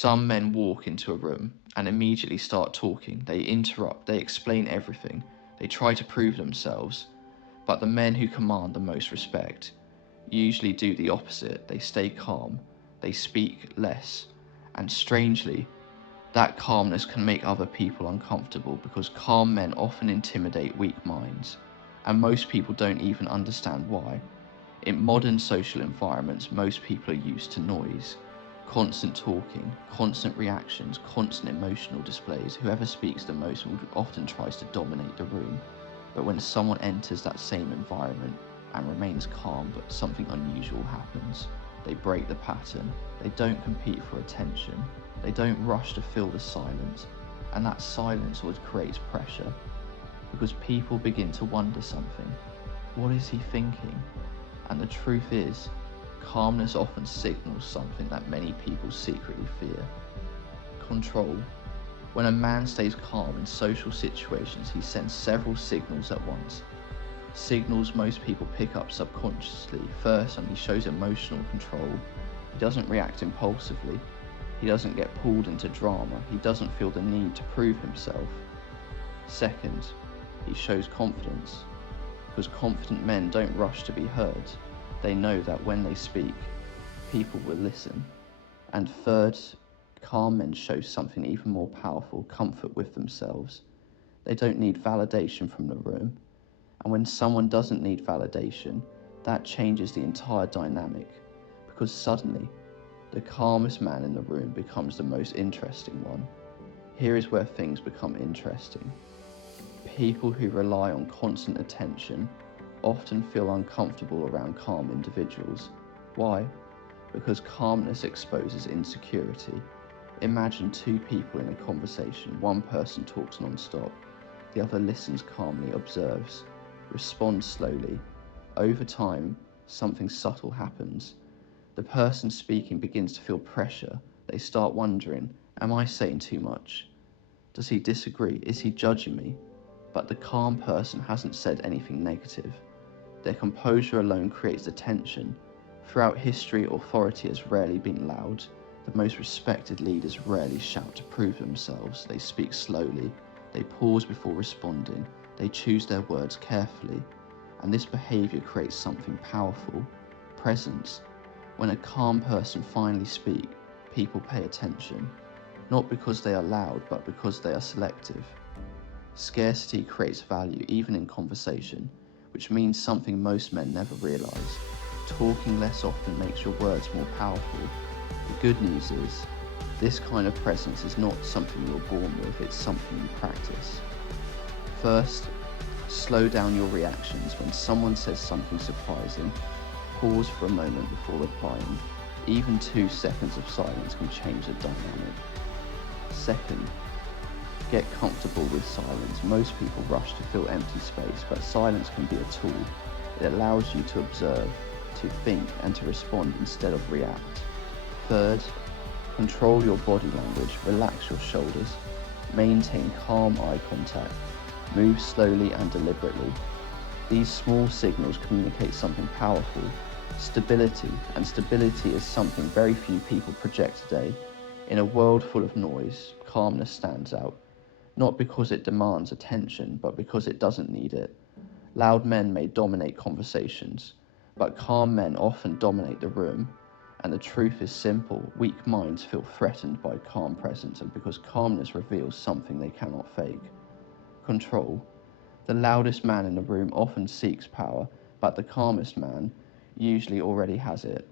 Some men walk into a room and immediately start talking. They interrupt, they explain everything, they try to prove themselves. But the men who command the most respect usually do the opposite. They stay calm, they speak less, and strangely, that calmness can make other people uncomfortable because calm men often intimidate weak minds, and most people don't even understand why. In modern social environments, most people are used to noise, constant talking, constant reactions, constant emotional displays. Whoever speaks the most often tries to dominate the room. But when someone enters that same environment and remains calm but something unusual happens, they break the pattern. They don't compete for attention. They don't rush to fill the silence. And that silence always creates pressure because people begin to wonder something. What is he thinking? And the truth is, calmness often signals something that many people secretly fear. Control. When a man stays calm in social situations, he sends several signals at once. Signals most people pick up subconsciously. First, he shows emotional control. He doesn't react impulsively. He doesn't get pulled into drama. He doesn't feel the need to prove himself. Second, he shows confidence. Because confident men don't rush to be heard. They know that when they speak, people will listen. And third, calm men show something even more powerful, comfort with themselves. They don't need validation from the room. And when someone doesn't need validation, that changes the entire dynamic, because suddenly, the calmest man in the room becomes the most interesting one. Here is where things become interesting. People who rely on constant attention often feel uncomfortable around calm individuals. Why? Because calmness exposes insecurity. Imagine two people in a conversation. One person talks non-stop. The other listens calmly, observes, responds slowly. Over time, something subtle happens. The person speaking begins to feel pressure. They start wondering, am I saying too much? Does he disagree? Is he judging me? But the calm person hasn't said anything negative. Their composure alone creates the tension. Throughout history, authority has rarely been loud. The most respected leaders rarely shout to prove themselves. They speak slowly. They pause before responding. They choose their words carefully. And this behavior creates something powerful: presence. When a calm person finally speaks, people pay attention. Not because they are loud, but because they are selective. Scarcity creates value, even in conversation, which means something most men never realize. Talking less often makes your words more powerful. The good news is, this kind of presence is not something you're born with, it's something you practice. First, slow down your reactions. When someone says something surprising, pause for a moment before replying. Even 2 seconds of silence can change the dynamic. Second, get comfortable with silence. Most people rush to fill empty space, but silence can be a tool. It allows you to observe, to think, and to respond instead of react. Third, control your body language. Relax your shoulders. Maintain calm eye contact. Move slowly and deliberately. These small signals communicate something powerful: stability, and stability is something very few people project today. In a world full of noise, calmness stands out. Not because it demands attention, but because it doesn't need it. Loud men may dominate conversations, but calm men often dominate the room. And the truth is simple: weak minds feel threatened by calm presence, and because calmness reveals something they cannot fake. Control. The loudest man in the room often seeks power, but the calmest man usually already has it.